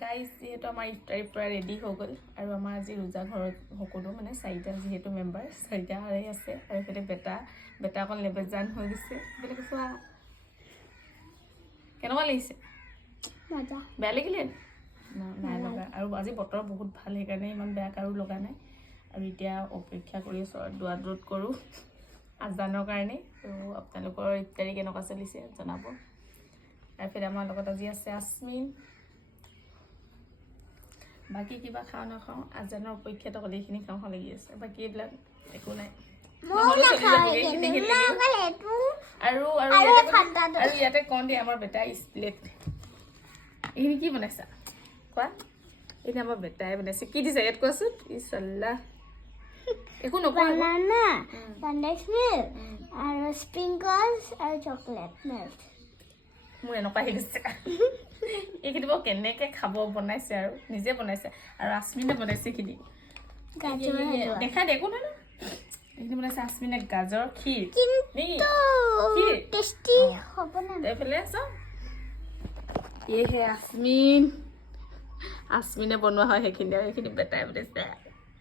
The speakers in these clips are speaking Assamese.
গাইজ যিহেতু আমাৰ ইফতাৰীৰ পৰা ৰেডি হৈ গ'ল আৰু আমাৰ আজি ৰোজা ঘৰত সকলো মানে 4টা যিহেতু মেম্বাৰ 4টাৰে আছে আৰু এইফালে বেটা অকণ লেবেজান হৈ গৈছে বেলেগ চোৱা কেনেকুৱা লাগিছে বেয়া লাগিলে নাই লগা আৰু আজি বতৰ বহুত ভাল সেইকাৰণে ইমান বেয়া কাৰো লগা নাই আৰু এতিয়া অপেক্ষা কৰি আছোঁ আৰু দোৱা দূৰত কৰোঁ আজানৰ কাৰণে তো আপোনালোকৰ ইফতাৰী কেনেকুৱা চলিছে জনাব আৰু ফেৰ আমাৰ লগত আজি আছে আছমিন বাকি কিবা খাওঁ নাখাওঁ আজানৰ অপেক্ষাত অকল এইখিনি খাওঁ লাগি আছে বাকী এইবিলাক একো নাই আৰু ইয়াতে কওঁ দেই আমাৰ বেটা প্লেট এইখিনি কি বনাইছা কোৱা এইখিনি আমাৰ বেটাই বনাইছে কি দিছে ইয়াত কোৱাচোন ইছাল্লাহ একো নকওঁ আৰু স্প্ৰিংকলছ আৰু চকলেট মেল্ট মোৰ এনেকুৱা আহি গৈছে এইখিনি বাৰু কেনেকৈ খাব বনাইছে আৰু নিজে বনাইছে আৰু আছমিনে বনাইছে এইখিনি দেখা দে একো নাই এইখিনি বনাইছে আছমিনে গাজৰ ক্ষীৰ এইফালে চাওঁ এহে আছমিনে বনোৱা হয় সেইখিনি আৰু সেইখিনি বেটাই বনাইছে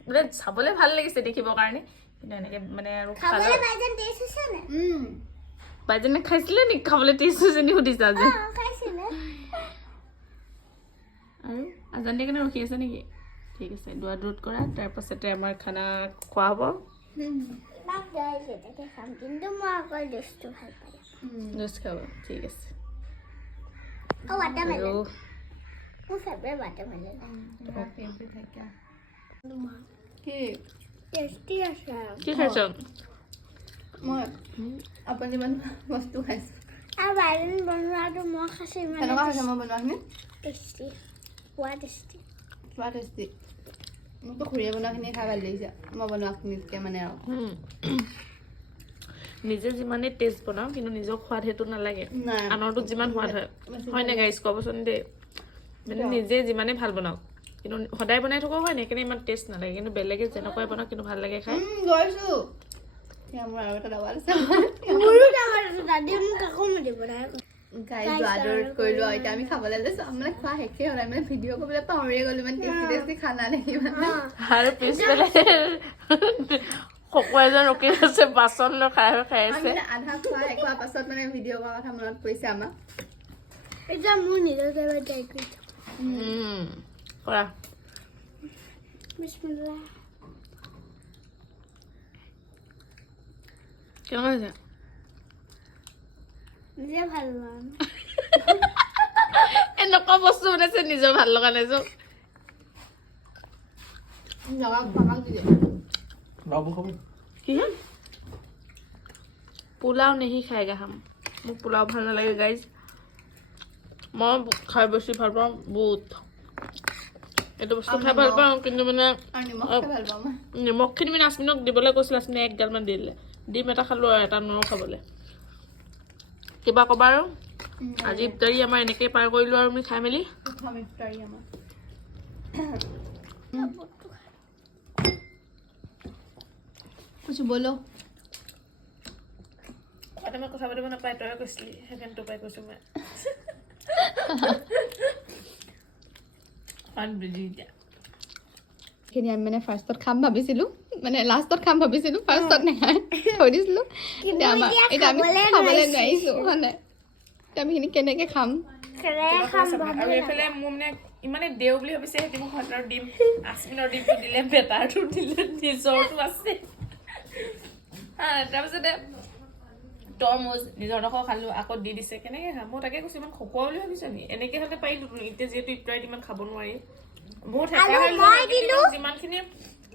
মানে চাবলৈ ভাল লাগিছে দেখিবৰ কাৰণে কিন্তু এনেকৈ মানে আৰু বাইজনে খাইছিলে নেকি খাবলৈ টেষ্ট হৈছে নি সুধিছা আজি আৰু আজান দিয়ে কাৰণে ৰখি আছে নেকি ঠিক আছে দোৱা দূৰত কৰা তাৰপাছতে আমাৰ খানা খোৱা হ'ব জুচ খাব ঠিক আছে কি খাইছ মই আপুনি ইমান বস্তু খাইছোঁ আৰু বাইদেউ বনোৱাটো মই খাইছোঁ ইমান কেনেকুৱা হৈছে মই বনোৱাখিনি টেষ্টি পোৱা টেষ্টি কিবা টেষ্টি মোকতো খুৰীয়ে বনোৱাখিনি খাই ভাল লাগিছে মই বনোৱাখিনিতকৈ মানে আৰু নিজে যিমানেই টেষ্ট বনাওঁ কিন্তু নিজৰ সোৱাদ সেইটো নালাগে আনৰটোত যিমান সোৱাদ হয় নে গাইজ ক'বচোন দেই মানে নিজে যিমানেই ভাল বনাওঁ কিন্তু সদায় বনাই থকা হয় নে সেইকাৰণে ইমান টেষ্ট নালাগে কিন্তু বেলেগে যেনেকুৱাই বনাওঁ কিন্তু ভাল লাগে খাই গৈছোঁ মোৰ আৰু এটা দাবাৰ আছে কৰিলো আৰু এতিয়া আমি খাবলৈ লৈছোঁ মানে খোৱা শেষেই হ'ল মানে ভিডিঅ' কৰিবলৈ পাহৰিয়ে গ'লো ইমান টেষ্টি টেষ্টি খানা দেখি মানে আৰু পিছফালে সকলো এজন ৰখি আছে বাচন লৈ খাই আছে আধা খোৱা শেষ হোৱাৰ পাছত মানে ভিডিঅ' কৰা কথা মনত পৰিছে আমাক এতিয়া মোৰ নিজৰ ট্ৰাই কৰিছোঁ কৰা বিসমিল্লাহ কেনেকুৱা হৈছে নিজে ভাল লগা এনেকুৱা বস্তু বনাইছে নিজৰ ভাল লগা নাই চব কি পোলাও নেহি খাইগা হাম মোক পোলাও ভাল নালাগে গাইজ মই খাই বেছি ভাল পাওঁ বুট এইটো বস্তু খাই ভাল পাওঁ কিন্তু মানে নিমখখিনি মানে আছমিনক দিবলৈ কৈছিল আছমিনে 1 গালমান দি দিলে ডিম এটা খালোঁ আৰু এটা নোৱাৰো খাবলৈ কিবা ক'বা আৰু আজি ইফতাৰী আমাৰ এনেকৈ পাৰ কৰিলোঁ আৰু আমি খাই মেলি বলো মই কথা পাতিব নাপায় তই কৈছিলি সেইকাৰণে পাই কৈছোঁ মই সেইখিনি আমি মানে ফাৰ্ষ্টত খাম ভাবিছিলোঁ মানে লাষ্টত খাম ভাবিছিলোঁ ফাৰ্ষ্টত নেখাই থৈ দিছিলোঁ এতিয়া আমি খাবলৈ নোৱাৰিছোঁ হয় নাই এতিয়া আমি সেইখিনি কেনেকৈ খাম আৰু এইফালে মোৰ মানে ইমানে দেও বুলি ভাবিছে সেইটো মোক সঁতৰ ডিম আছমিনৰ ডিমটো দিলে বেটাৰটো দিলে নিজৰটো আছে তাৰপিছতে তৰমুজ নিজৰ ডোখৰ খালোঁ আকৌ দি দিছে কেনেকৈ খাম মই তাকে কৈছোঁ ইমান খকুৱা বুলি ভাবিছোঁ নি এনেকৈ হ'লে পাৰিলোঁ এতিয়া যিহেতু ইফতাৰীত ইমান খাব নোৱাৰি বহুত যিমানখিনি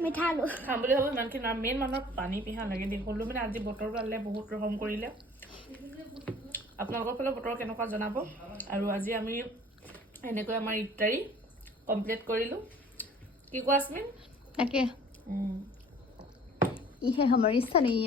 মিঠা আলু খাম বুলি ভাবোঁ ইমানখিনি আৰু মেইন মানুহৰ পানী পিহা লাগে দেই হ'লেও মানে আজি বতৰটো আনিলে বহুত ৰকম কৰিলে আপোনালোকৰ ফালে বতৰ কেনেকুৱা জনাব আৰু আজি আমি এনেকৈ আমাৰ ইফতাৰী কমপ্লিট কৰিলোঁ কি কোৱা আছমিন তাকে ইহে আমাৰ ইচ্ছা নেই